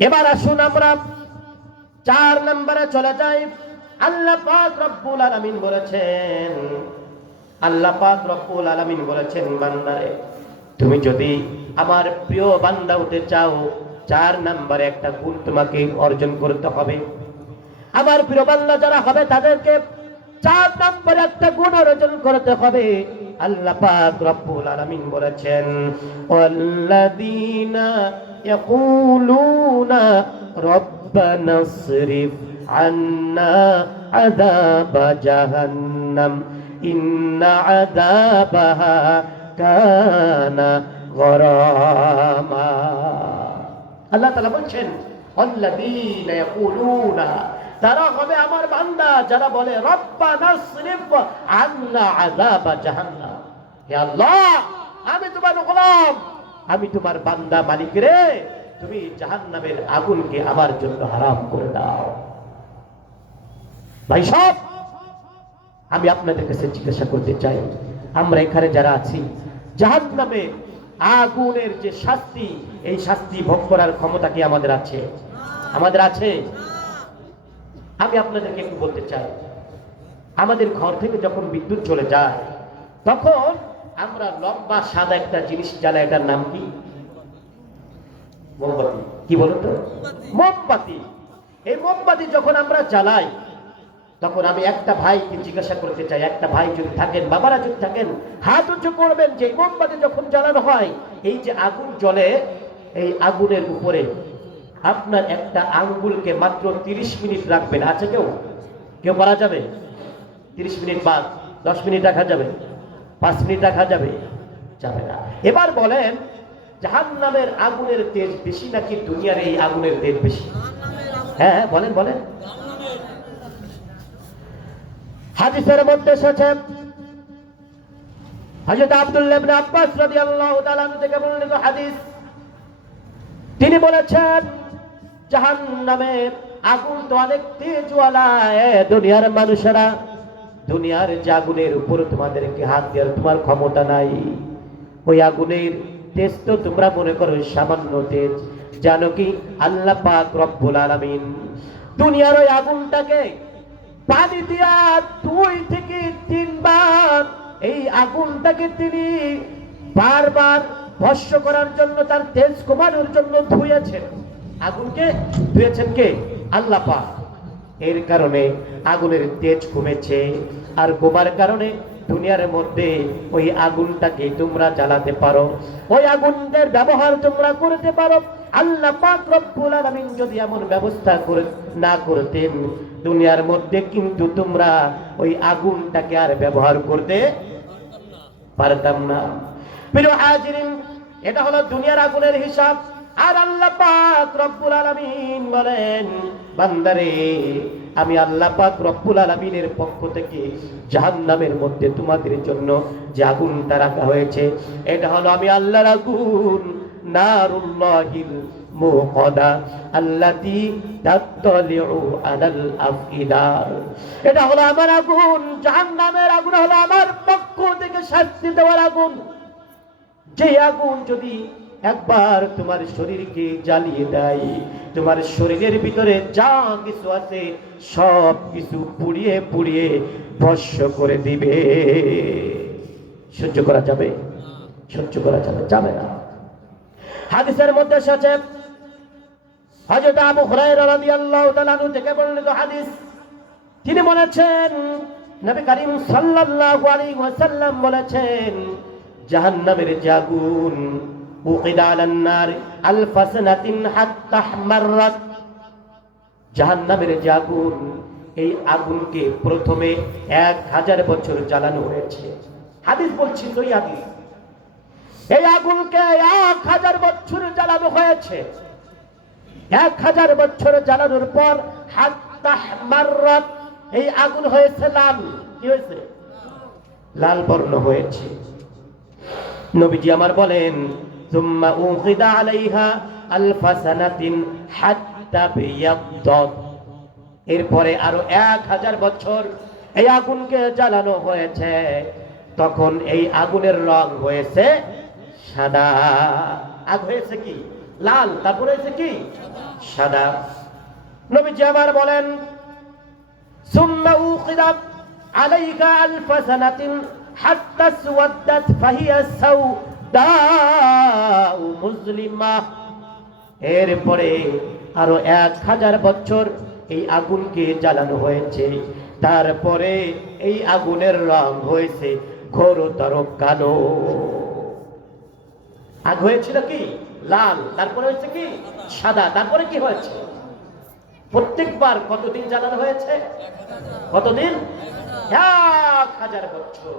এবার আসুন আমরা 4 নম্বরে চলে যাই। আল্লাহ পাক রব্বুল আলামিন বলেছেন, আল্লাহ পাক রব্বুল আলামিন বলেছেন, বান্দারে তুমি যদি আমার প্রিয় বান্দা হতে চাও, 4 নম্বরে একটা গুণ তোমাকে অর্জন করতে হবে। আমার প্রিয় বান্দা যারা হবে তাদেরকে 4 নম্বরে একটা গুণ অর্জন করতে হবে। আল্লাহ পাক রব্বুল আলামিন বলেছেন, ওয়াল্লাযীনা ইয়াকুলুনা রব্বানা ইসরিফ আন্না আযাবা জাহান্নাম ইন্না আযাবাহা কানা গরামা। আল্লাহ তাআলা বলছেন, আল্লাযীনা ইয়াকুলুনা, তারা হবে আমার বান্দা যারা বলে রব্বানা ইসরিফ আন্না আযাবা জাহান্নাম, হে আল্লাহ আমি তোমার গোলাম, আমি তোমার বান্দা, মালিক রে তুমি জাহান্নামের আগুনকে আমার জন্য হারাম করে দাও। ভাই সব, আমি আপনাদের কাছে জিজ্ঞাসা করতে চাই, আমরা এখানে যারা আছি, জাহান্নামের আগুনের যে শাস্তি, এই শাস্তি ভোগ করার ক্ষমতা কি আমাদের আছে? আমাদের আছে? আমি আপনাদেরকে একটু বলতে চাই, আমাদের ঘর থেকে যখন বিদ্যুৎ চলে যায় তখন আমরা লম্বা সাদা একটা জিনিস জ্বালাই, এটার নাম কি? মোমবাতি। কি বলুন তো? মোমবাতি। এই মোমবাতি যখন আমরা জ্বালাই তখন আমি একটা ভাইকে জিজ্ঞাসা করতে চাই, একটা ভাই যদি থাকেন, বাবারা যদি থাকেন, হাত উঁচু করবেন যে মোমবাতি যখন জ্বালানো হয়, এই যে আগুন জ্বলে, এই আগুনের উপরে আপনার একটা আঙ্গুলকে মাত্র 30 মিনিট রাখবেন। আছে কেউ? কেউ পারা যাবে? 30 মিনিট বাদ 10 মিনিট রাখা যাবে? 5 মিনিট রাখা যাবে? যাবে না। এবার বলেন, জাহান্নামের আগুনের তেজ বেশি নাকি দুনিয়ার এই আগুনের তেজ বেশি? হ্যাঁ বলেন বলেন। হাদিসের মধ্যে এসেছে, হযরত আব্দুল্লাহ ইবনে আব্বাস রাদিয়াল্লাহু তাআলা থেকে বর্ণিত হাদিস, তিনি বলেছেন, জাহান্নামের আগুন তো অনেক তেজওয়ালা। দুনিয়ার মানুষেরা, দুনিয়ার যে আগুনের উপর তোমাদেরকে হাত দেওয়ার তোমার ক্ষমতা নাই, ওই আগুনের তেজ তো তোমরা মনে করো সামান্য তেজ। জানো কি, আল্লাহ পাক রব্বুল আলামিন দুনিয়ার ওই আগুনটাকে পানি দিয়া 2 থেকে 3 বার এই আগুনটাকে তিনি বারবার ভস্ম করার জন্য, তার তেজ কমানোর জন্য ধুয়েছেন। আগুনকে ধুয়েছেন কে? আল্লাহ পাক। এর কারণে আগুনের তেজ কমেছে, আর কমার কারণে দুনিয়ার মধ্যে ওই আগুনটাকে তোমরা জ্বালাতে পারো, ওই আগুনের ব্যবহার তোমরা করতে পারো। আল্লাহ পাক রব্বুল আলামিন যদি এমন ব্যবস্থা করে না করতেন, দুনিয়ার মধ্যে কিন্তু তোমরা ওই আগুনটাকে আর ব্যবহার করতে পারতাম না। প্রিয় হাজিরিন, এটা হলো দুনিয়ার আগুনের হিসাব। আর আল্লাহ পাক রব্বুল আলামিন বলেন, বান্দারে আমি আল্লাহ পাক রব্বুল আলামিনের পক্ষ থেকে জাহান্নামের মধ্যে তোমাদের জন্য যে আগুনটা রাখা হয়েছে, এটা হলো আমি আল্লাহর আগুন, নারুল্লাহিল মুকাদা আল্লাতী তাত্তালিউ আলাল আফইদা। এটা হলো আমার আগুন, জাহান্নামের আগুন হলো আমার পক্ষ থেকে শাস্তি দেওয়ার আগুন। যে আগুন যদি একবার তোমার শরীরকে জ্বালিয়ে দেয়, তোমার শরীরের ভিতরে যা কিছু আছে সব কিছু পুড়িয়ে পুড়িয়ে ভস্ম করে দিবে। সহ্য করা যাবে? সহ্য করা যাবে? যাবে না। হাদিসের মধ্যে এসেছে, হযরত আবু হুরায়রা রাদিয়াল্লাহু তাআলা আনহু থেকে বর্ণিত হাদিস, তিনি বলেছেন, নবী করিম সাল্লাল্লাহু আলাইহি ওয়াসাল্লাম বলেছেন, জাহান্নামের যে আগুন, উকিদা আলান নার আলফা সানাতিন হাত্তা আহমাররাত, জাহান্নামের যে আগুন, এই আগুনকে প্রথমে 1000 বছর জ্বালানো হয়েছে। হাদিস বলছি, সই হাদিস। এই আগুনকে 1000 বছর জ্বালানো হয়েছে। 1000 বছর জ্বালানোর পর হাত্তা আহমাররাত, এই আগুন হয়েছে লাল। কি হয়েছে? লাল বর্ণ হয়েছে। নবীজি আমার বলেন, সুম্মা উকিদা আলাইহা আলফা সানাতিন হাত্তা বিয়াদ্দাত, এরপরে আরো 1000 বছর এই আগুনকে জ্বালানো হয়েছে, তখন এই আগুনের রং হয়েছে সাদা। আগ হয়েছে কি? লাল, তারপরে হচ্ছে কি সাদা। নবীজি আমার বলেন সুম্মা উকিদাত আলাইকা আলফা সানাতিন হাত্তা সুওয়াদ্দাত ফাহিয়া সাউদাউ মুসলিমা। এরপরে আরো 1000 বছর এই আগুনকে জ্বালানো হয়েছে, তারপরে এই আগুনের রং হয়েছে ঘোরতর কালো। আগ হয়েছিল কি লাল, তারপরে হয়েছে কি সাদা, তারপরে কি হয়েছে? প্রত্যেকবার কতদিন জ্বালানো হয়েছে? কতদিন? 1000 বছর।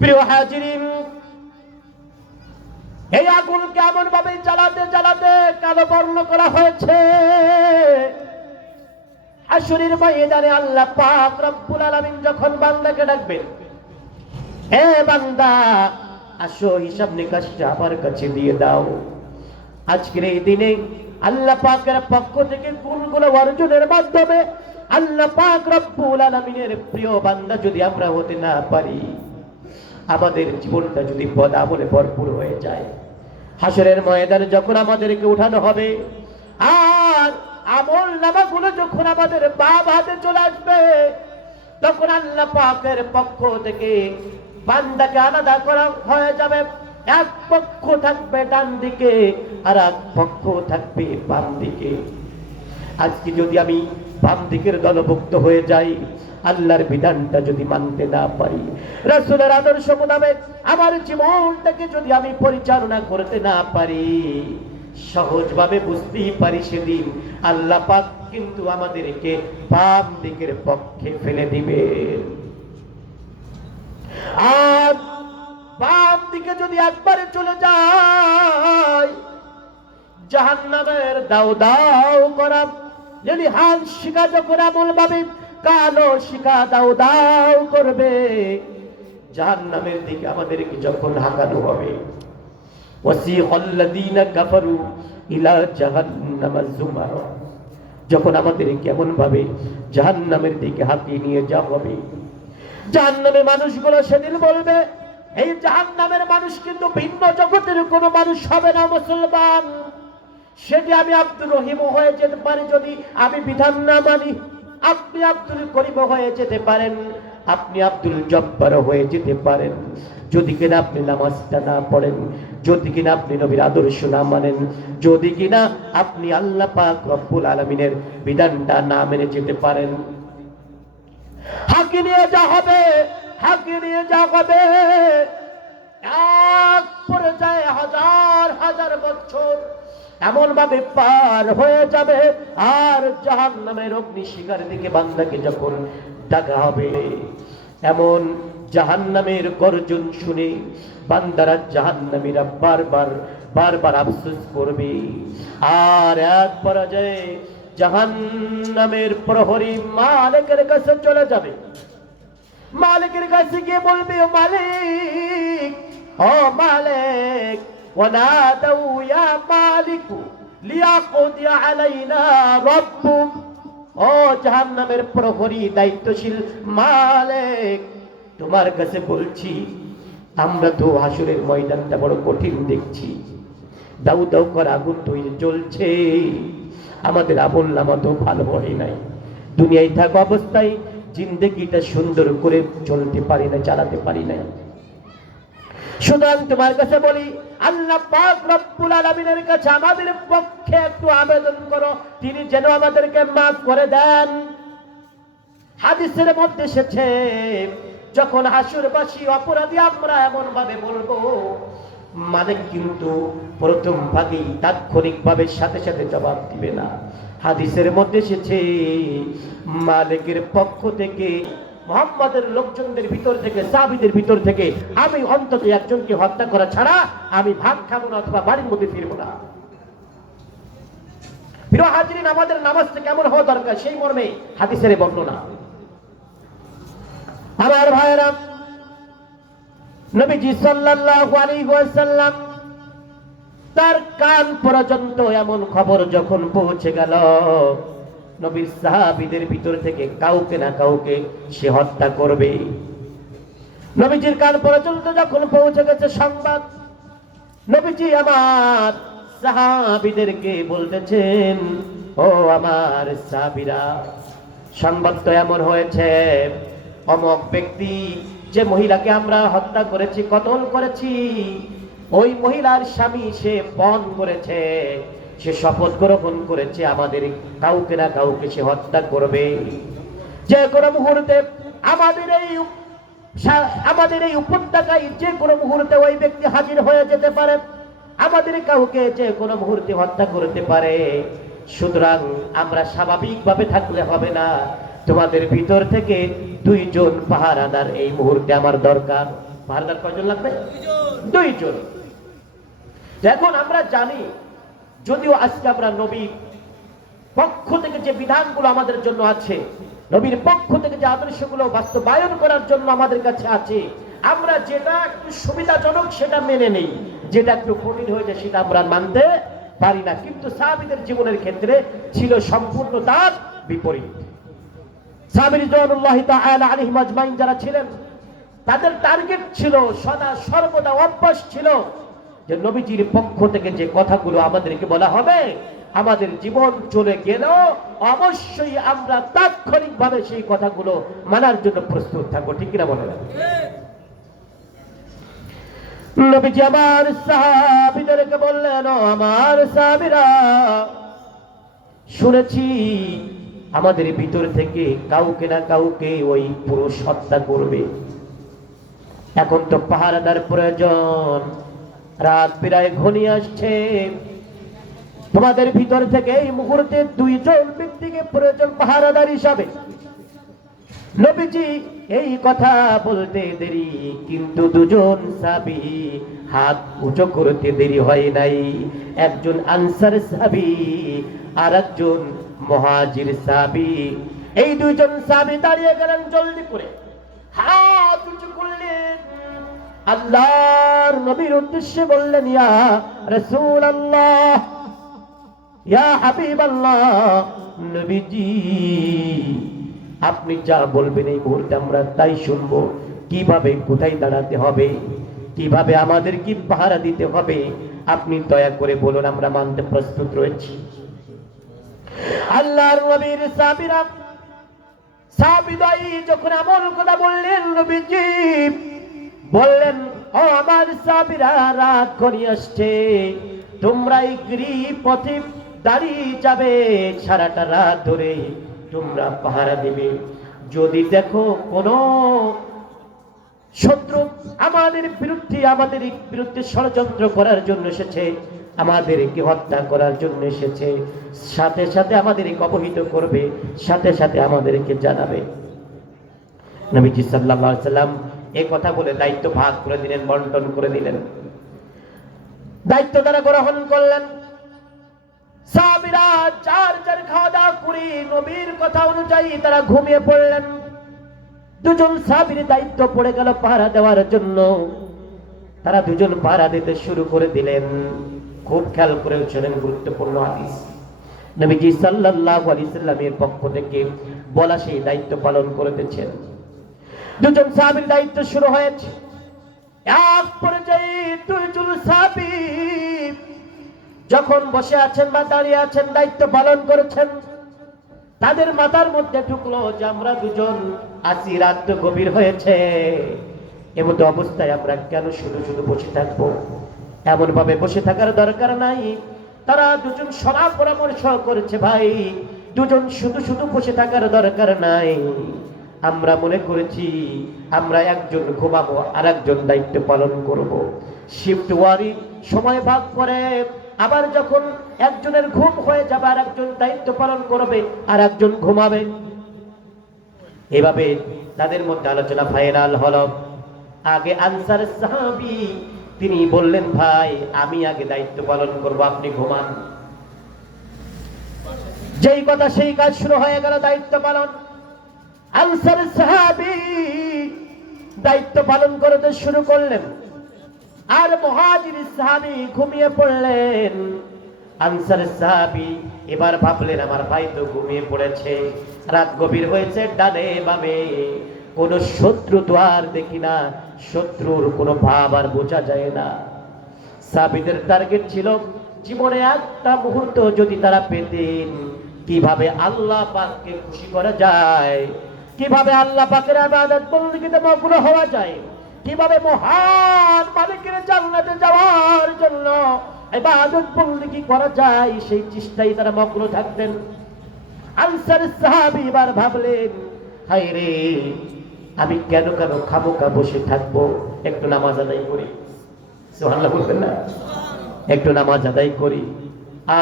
প্রিয় হাজিরিন, এই আগুন কেমন ভাবে জ্বালাতে জ্বালাতে কালো বর্ণ করা হয়েছে। হাশরের ময়দানে আল্লাহ পাক রব্বুল আলামিন যখন বান্দাকে ডাকবেন, হে বান্দা আসো হিসাব নিকাশটা আমার কাছে দিয়ে দাও। আজকের এই দিনে আল্লাহ পাকের পক্ষ থেকে গুণগুলো অর্জনের মাধ্যমে আল্লাহ পাক রব্বুল আলামিনের প্রিয় বান্দা যদি আমরা হতে না পারি, আমাদের জীবনটা যদি বদাবলে ভরপুর হয়ে যায়, হাশরের ময়দানে যখন আমাদেরকে উঠানো হবে আর আমল নামাগুলো যখন আমাদের বাম হাতে চলে আসবে, তখন আল্লাহ পাকের পক্ষ থেকে বান্দাকে আলাদা করা হয়ে যাবে। এক পক্ষ থাকবে ডান দিকে আর এক পক্ষ থাকবে বাম দিকে। আজকে যদি আমি বাম দিকের দলভুক্ত হয়ে যাই, আল্লাহর বিধানটা যদি মানতে না পারি, রাসূলের আদর্শ মোতাবেক আমার জীবনটাকে যদি আমি পরিচালনা করতে না পারি, সহজভাবে বুঝতেই পারি সেদিন আল্লাহ পাক কিন্তু আমাদেরকে বাম দিকের পক্ষে ফেলে দিবেন। আর বাম দিকে যদি একবারে চলে যায়, জাহান্নামের দাউ দাউ করা যদি হাল শিখা যখন এমন ভাবে কালো শিখা দাউ দাউ করবে, জাহান্নামের দিকে আমাদেরকে যখন হাঁকানো হবে, ওয়াসিকাল্লাযীনা কাফারু ইলা জাহান্নামা যুমারা, যখন আমাদেরকে কেমন ভাবে জাহান্নামের দিকে হাঁকিয়ে নিয়ে যাওয়া হবে, জাহান্নামের মানুষগুলো সেদিন বলবে, এই জাহান্নামের মানুষ কিন্তু ভিন্ন জগতের কোনো মানুষ হবে না মুসলমান। সেটি আমি আব্দুর রহিম হয়ে যেতে পারি যদি আমি বিধান না মানি, আপনি আব্দুল করিম হয়ে যেতে পারেন, আপনি আব্দুল জব্বার হয়ে যেতে পারেন, যদি কিনা আপনি নামাজটা না পড়েন, যদি কিনা আপনি নবীর আদর্শ না মানেন, যদি কিনা আপনি আল্লাহ পাক রব্বুল আলামিনের বিধানটা না মেনে যেতে পারেন, হাঁকি নিয়ে যা হবে, হাঁকি নিয়ে যা হবে। এক পর্যায়ে 1000 বছর এমন ভাবে পার হয়ে যাবে, আর জাহান্নামের অগ্নি শিখার দিকে বান্দাকে যখন ডাকা হবে, এমন জাহান্নামের গর্জন শুনে বান্দারা জাহান্নামীরা বারবার আফসোস করবে। আর এক পর্যায়ে জাহান্নামের প্রহরী মালিকের কাছে চলে যাবে, মালিকের কাছে গিয়ে বলবে, ও মালিক, ও মালিক, ওয়ানাদাউ ইয়া মালিক লিয়াকুদি আলাইনা রাব্বুক। ও জাহান্নামের প্রহরী দায়িত্বশীল মালিক, তোমার কাছে বলছি, আমরা তো হাসরের ময়দানটা বড় কঠিন দেখছি, দাউ দাউ করে আগুন তৈরি চলছে, আমাদের আমল নামা তো ভালো হয় নাই, দুনিয়ায় থাকা অবস্থায় জিন্দেগিটা সুন্দর করে চলতে পারি না, চালাতে পারি না। সুতরাং তোমার কাছে বলি, আল্লাহ পাক রব্বুল আলামিনের কাছে আমাদের পক্ষে একটু আবেদন করো, তিনি যেন আমাদেরকে মাফ করে দেন। হাদিসের মধ্যে এসেছে, যখন হাসুরবাসী অপরাধী আমরা এমন ভাবে বলবো, মালিক কিন্তু প্রথম ভাগেই তাৎক্ষণিকভাবে সাথে সাথে জবাব দিবে না। হাদিসের মধ্যে এসেছে, মালিকের পক্ষ থেকে মুহাম্মাদের লোকজনদের ভিতর থেকে, সাহাবীদের ভিতর থেকে আমি অন্তত একজনকে হত্যা করা ছাড়া আমি ভাত খাবো না অথবা বাড়ির মধ্যে ফিরবো না। প্রিয় হাজিরিন, আমাদের নামাজটা কেমন হওয়া দরকার সেই মর্মে হাদিসের বর্ণনা। আমার ভাইরা, নবীজি সাল্লাল্লাহু আলাইহি ওয়াসাল্লাম তার কান পর্যন্ত এমন খবর যখন পৌঁছে গেল, নবীর সাহাবীদের ভিতর থেকে কাউকে না কাউকে সে হত্যা করবে। নবীজির কান পর্যন্ত যখন পৌঁছে গেছে সংবাদ, নবীজি আমার সাহাবীদেরকে বলতেছেন, ও আমার সাহাবীরা, সংবাদ তো এমন হয়েছে, অমুক ব্যক্তি যে মহিলাকে আমরা হত্যা করেছি, কতল করেছি, ওই মহিলার স্বামী সে পণ করেছে, সে শপথ গ্রহণ করেছে আমাদের কাউকে না কাউকে সে হত্যা করবে। যে কোনো মুহূর্তে আমাদের এই উপত্যকায় যে কোনো মুহূর্তে ওই ব্যক্তি হাজির হয়ে যেতে পারে, আমাদের কাউকে যে কোনো মুহূর্তে হত্যা করতে পারে। সুতরাং আমরা স্বাভাবিকভাবে থাকলে হবে না, তোমাদের ভিতর থেকে 2 জন পাহারাদার এই মুহূর্তে আমার দরকার। পাহারাদার কয়জন লাগবে? 2 জন। এখন আমরা জানি, যদিও আজকে আমরা নবীর পক্ষ থেকে যে বিধানগুলো আমাদের জন্য আছে, নবীর পক্ষ থেকে যে আদর্শগুলো বাস্তবায়ন করার জন্য আমাদের কাছে আছে, আমরা যেটা একটু সুবিধাজনক সেটা মেনে নেই, যেটা একটু কঠিন হয়ে যায় সেটা আমরা মানতে পারি না। কিন্তু সাহাবীদের জীবনের ক্ষেত্রে ছিল সম্পূর্ণ তার বিপরীত। সাহাবী রিজওয়ানুল্লাহি তাআলা আলাইহিম আজমাইন যারা ছিলেন, তাদের টার্গেট ছিল, সদা সর্বদা অভ্যাস ছিল যে নবীজির পক্ষ থেকে যে কথাগুলো আমাদেরকে বলা হবে, আমাদের জীবন চলে গেলেও অবশ্যই আমরা তাৎক্ষণিকভাবে সেই কথাগুলো মানার জন্য প্রস্তুত থাকবো। ঠিক কিনা বলেন? নবীজি আমার সাহাবীদেরকে বললেন, ও আমার সাহাবীরা, শুনেছি আমাদের ভিতর থেকে কাউকে না কাউকে ওই পুরুষ হত্যা করবে। এখন তো পাহারাদার প্রয়োজন, রাত প্রায় ঘনিয়ে আসছে, তোমাদের ভিতর থেকে এই মুহূর্তে 2 জন ব্যক্তিকে প্রয়োজন পাহারাদার হিসাবে। নবীজি এই কথা বলতে দেরি, কিন্তু 2 জন সাহাবী হাত উঁচু করতে দেরি হয় নাই। একজন আনসার সাহাবী আর একজন মুহাজির সাহাবী। এই 2 জন সাহাবী দাঁড়িয়ে গেলেন, জলদি করে হাত উঁচু করলেন, আল্লাহর নবীর উদ্দেশ্যে বললেন, ইয়া রাসূলুল্লাহ, ইয়া হাবিবাল্লাহ, নবীজি আপনি যা বলবেন এই মুহূর্তে আমরা তাই শুনবো। কিভাবে কোথায় দাঁড়াতে হবে, কিভাবে আমাদের কি পাহারা দিতে হবে, আপনি দয়া করে বলুন, আমরা মানতে প্রস্তুত রয়েছি। আল্লাহর নবীর সাহাবীরাই যখন এমন কথা বললেন, নবীজি বললেন, ও আমার সাহাবীরা, রাত ঘনিয়ে আসছে, তোমরা এই গিরিপথে দাঁড়িয়ে যাবে, সারাটা রাত ধরে তোমরা পাহারা দেবে। যদি দেখো কোন শত্রু আমাদের বিরুদ্ধে ষড়যন্ত্র করার জন্য এসেছে, আমাদেরকে হত্যা করার জন্য এসেছে, সাথে সাথে আমাদেরকে অবহিত করবে, সাথে সাথে আমাদেরকে জানাবে। নবীজি সাল্লাল্লাহু আলাইহি সাল্লাম এই কথা বলে দায়িত্ব ভাগ করে দিলেন, বন্টন করে দিলেন। দায়িত্ব তারা গ্রহণ করলেন। সাহাবীরা চার খাওয়া দাওয়া করে নবীর কথা অনুযায়ী তারা ঘুমিয়ে পড়লেন। 2 জন সাহাবীর দায়িত্ব পড়ে গেল পাহারা দেওয়ার জন্য। তারা 2 জন পাহারা দিতে শুরু করে দিলেন। খুব খেয়াল করে শুনেন, গুরুত্বপূর্ণ হাদিস। নবীজি সাল্লাল্লাহু আলাইহি সাল্লামের পক্ষ থেকে বলা সেই দায়িত্ব পালন করতেছেন। 2 জন সাহাবীর দায়িত্ব শুরু হয়েছে। এক পর্যায়ে 2 জন সাহাবী যখন বসে আছেন বা দাঁড়িয়ে আছেন, দায়িত্ব পালন করেছেন, তাদের মাথার মধ্যে ঢুকলো যে আমরা 2 জন আছি, রাত তো গভীর হয়েছে, এমন অবস্থায় আমরা কেন শুধু শুধু বসে থাকবো? এমন ভাবে বসে থাকার দরকার নাই। তারা 2 জন সলা পরামর্শ করেছে, ভাই 2 জন শুধু শুধু বসে থাকার দরকার নাই। আমরা মনে করেছি আমরা একজন ঘুমাবো আর একজন দায়িত্ব পালন করব। শিফট ওয়ারি সময় ভাগ করে, আবার যখন একজনের ঘুম হয়ে যাবে আর একজন দায়িত্ব পালন করবে আর একজন ঘুমাবে। এভাবে তাদের মধ্যে আলোচনা ফাইনাল হলো। আগে আনসার সাহাবী তিনি বললেন, ভাই আমি আগে দায়িত্ব পালন করব, আপনি ঘুমান। যেই কথা সেই কাজ শুরু হয়ে গেল, দায়িত্ব পালন। আনসার সাহাবী দায়িত্ব পালন করতে শুরু করলেন, আর মুহাজির সাহাবী ঘুমিয়ে পড়লেন। আনসার সাহাবী এবার ভাবলেন, আমার ভাই তো ঘুমিয়ে পড়েছে, রাত গভীর হয়েছে, ডানে বামে কোনো শত্রু তো আর দেখি না, শত্রুর কোনো ভাব আর বোঝা যায় না। সাহাবীদের টার্গেট ছিল জীবনে একটা মুহূর্ত যদি তারা পেতেন কিভাবে আল্লাহ পাককে খুশি করা যায়, কিভাবে আল্লাহ পাকের ইবাদত বন্দেগীতে মগ্ন হওয়া যায়, কিভাবে মহান মালিকের জান্নাতে যাওয়ার জন্য ইবাদত বন্দেগী করা যায়, সেই চেষ্টায় তারা মগ্ন থাকতেন। আনসারী সাহাবী এবার ভাবলেন, হায় রে, আমি কেন খামোখা বসে থাকবো, একটু নামাজ আদায় করি। সুবহানাল্লাহ বলবেন না? একটু নামাজ আদায় করি।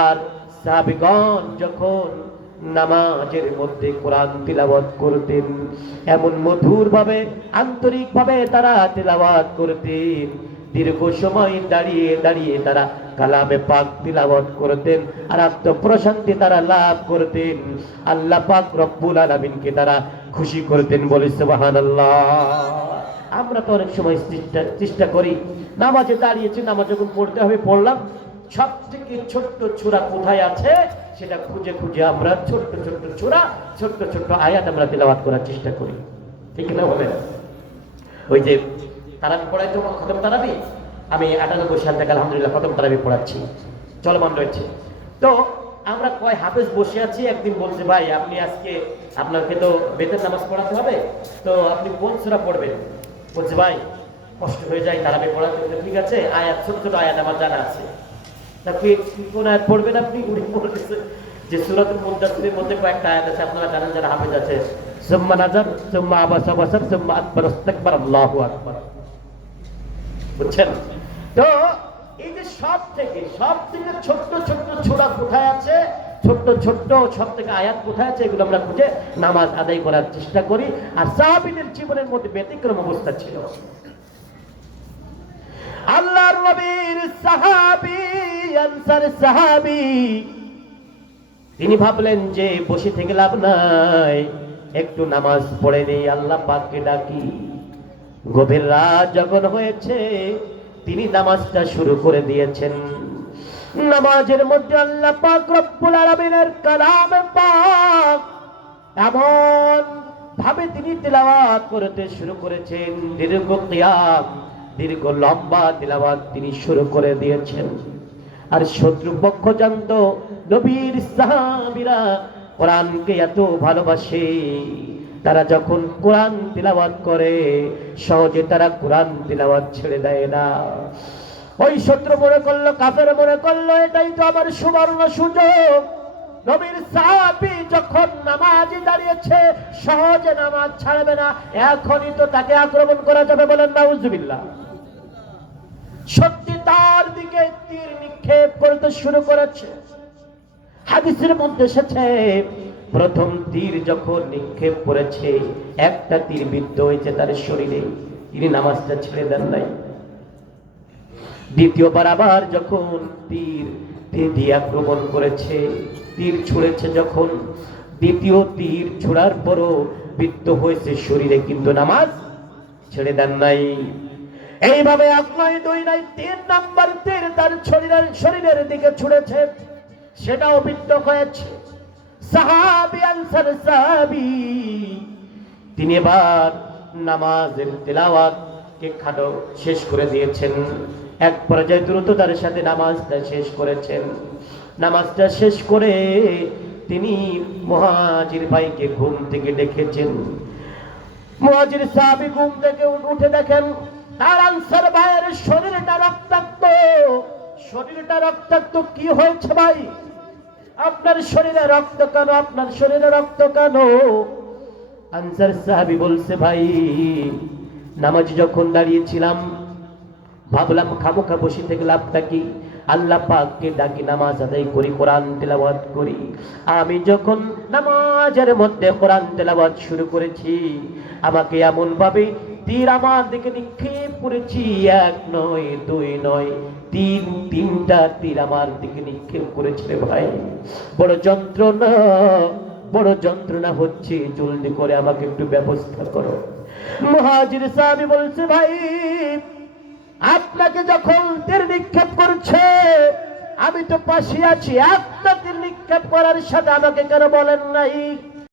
আর সাহাবীগণ যখন নামাজের মধ্যে কোরআন তিলাওয়াত করতেন, এমন মধুর ভাবে আন্তরিক ভাবে তারা তিলাওয়াত করতেন, দীর্ঘ সময় দাঁড়িয়ে দাঁড়িয়ে তারা কালামে পাক তিলাওয়াত করতেন আর আত্মপ্রশান্তি তারা লাভ করতেন। আল্লাহ পাক রব্বুল আলামিনকে তারা খুশি করতেন। বলি সুবহানাল্লাহ। আমরা তো অনেক সময় চেষ্টা করি, নামাজে দাঁড়িয়েছি, নামাজ যখন পড়তে হবে পড়লাম, সব থেকে ছোট্ট সূরা কোথায় আছে সেটা খুঁজে খুঁজে আমরা ছোট্ট ছোট্ট সূরা, ছোট্ট ছোট্ট আয়াত আমরা তিলাওয়াত করার চেষ্টা করি, ঠিক না বলেন? ওই যে তারাবি পড়াই তো, খতম তারাবি, আমি 98 সাল থেকে আলহামদুলিল্লাহ খতম তারাবি পড়াচ্ছি, চলমান রয়েছে। তো আমরা কয় হাফেজ বসে আছি, একদিন বলছে, ভাই আপনি আজকে আপনাকে তো বেতের নামাজ পড়াতে হবে, তো আপনি কোন সূরা পড়বেন? বলছে, ভাই কষ্ট হয়ে যায় তারাবি পড়াতে। ঠিক আছে, আয়াত ছোট ছোট আয়াত আমার জানা আছে। কোন আয়াত পড়বেন আপনি? উনি বলতেছে যে সূরাতুল মুদাথথিরের মধ্যে কয়েকটা আয়াত আছে, আপনারা জানেন যারা হাফেজ আছে, সুম্মা নাজার সুম্মা আবাসা বাসার সুম্মা আকবার ইস্তাকবার আল্লাহু আকবার। বুঝছেন? তো এই যে সব থেকে ছোট্ট ছোট্ট সূরা কোথায় আছে, ছোট্ট ছোট্ট সব থেকে আয়াত কোথায় আছে, এগুলো আমরা খুঁজে নামাজ আদায় করার চেষ্টা করি। আর সাহাবীদের জীবনের মধ্যে ব্যতিক্রম অবস্থা ছিল। আল্লাহর নবীর সাহাবী, আনসার সাহাবী, তিনি ভাবলেন যে বসে থেকে লাভ নাই, একটু নামাজ পড়ে নেই, আল্লাহ পাককে ডাকি। গভীর রাত যখন হয়েছে তিনি নামাজটা শুরু করে দিয়েছেন। নামাজের মধ্যে আল্লাহ পাক রব্বুল আলামিনের কালামে পাক এমন ভাবে তিনি তিলাওয়াত করতে শুরু করেছেন, দীর্ঘ কিয়াম, দীর্ঘ লম্বা তিলাওয়াত তিনি শুরু করে দিয়েছেন। আর শত্রুপক্ষ জানতো নবীর সাহাবীরা কোরআনকে এত ভালোবাসে, তারা যখন কোরআন তিলাওয়াত করে সহজে তারা কোরআন তিলাওয়াত ছেড়ে দেয় না। ওই শত্রু মনে করলো, কাফের মনে করলো, এটাই তো আমার সুবর্ণ সুযোগ, নবীর সাহাবী যখন নামাজে দাঁড়িয়েছে সহজে নামাজ ছাড়বে না, এখনই তো তাকে আক্রমণ করা যাবে। বলেন নাউজুবিল্লাহ। সত্যি তার দিকে তীর নিক্ষেপ করতে শুরু করেছে। হাদিসের মধ্যে এসেছে, প্রথম তীর যখন নিক্ষেপ করেছে একটা তীর বিদ্ধ হয়েছে তার শরীরে, তিনি নামাজটা ছেড়ে দেন নাই। দ্বিতীয়বার আবার যখন তীর দিয়ে আক্রমণ করেছে, তীর ছুঁড়েছে যখন, দ্বিতীয় তীর ছোড়ার পরও বিদ্ধ হয়েছে শরীরে, কিন্তু নামাজ ছেড়ে দেন নাই। এইভাবে 1 নয় 2 নয় 3 নাম্বার তীর তার শরীরের দিকে ছুঁড়েছে, সেটাও বিদ্ধ হয়েছে। সাহাবী, আনসার সাহাবী, তিনি এবার নামাজের তিলাওয়াত কে খাটো শেষ করে দিয়েছেন। এক পর্যায়ে দ্রুততার সাথে নামাজটা শেষ করেছেন। নামাজটা শেষ করে তিনি মুহাজির ভাইকে ঘুম থেকে ডেকেছেন। মুহাজির সাহাবী ঘুম থেকে উঠে দেখেন তার আনসার ভাইয়ের শরীরটা রক্তাক্ত। শরীরটা রক্তাক্ত। কি হয়েছে ভাই? আপনার শরীরে রক্ত কেন? আপনার শরীরে রক্ত কেন? আনসার সাহাবী বলছে, ভাই নামাজে যখন দাঁড়িয়েছিলাম ভাবলাম খামোখা বসে থেকে লাভটা কি, আল্লাহ পাককে ডাকি নামাজ আদায় করি, কোরআন তেলাওয়াত করি। আমি যখন নামাজের মধ্যে কোরআন তেলাওয়াত শুরু করেছি, আমাকে এমন ভাবে তীর আমার দিকে নিক্ষেপ করেছি, 1 নয় 2 নয় 3টা তীর আমার দিকে নিক্ষেপ করেছে রে ভাই। বড় যন্ত্রণা হচ্ছে, জলদি করে আমাকে একটু ব্যবস্থা করো। মুহাজির সাহাবী বলছে, ভাই আপনাকে যখন তীর নিক্ষেপ করছে আমি তো পাশে আছি, একটা তীর নিক্ষেপ করার সাথে আমাকে কেন বলেন নাই?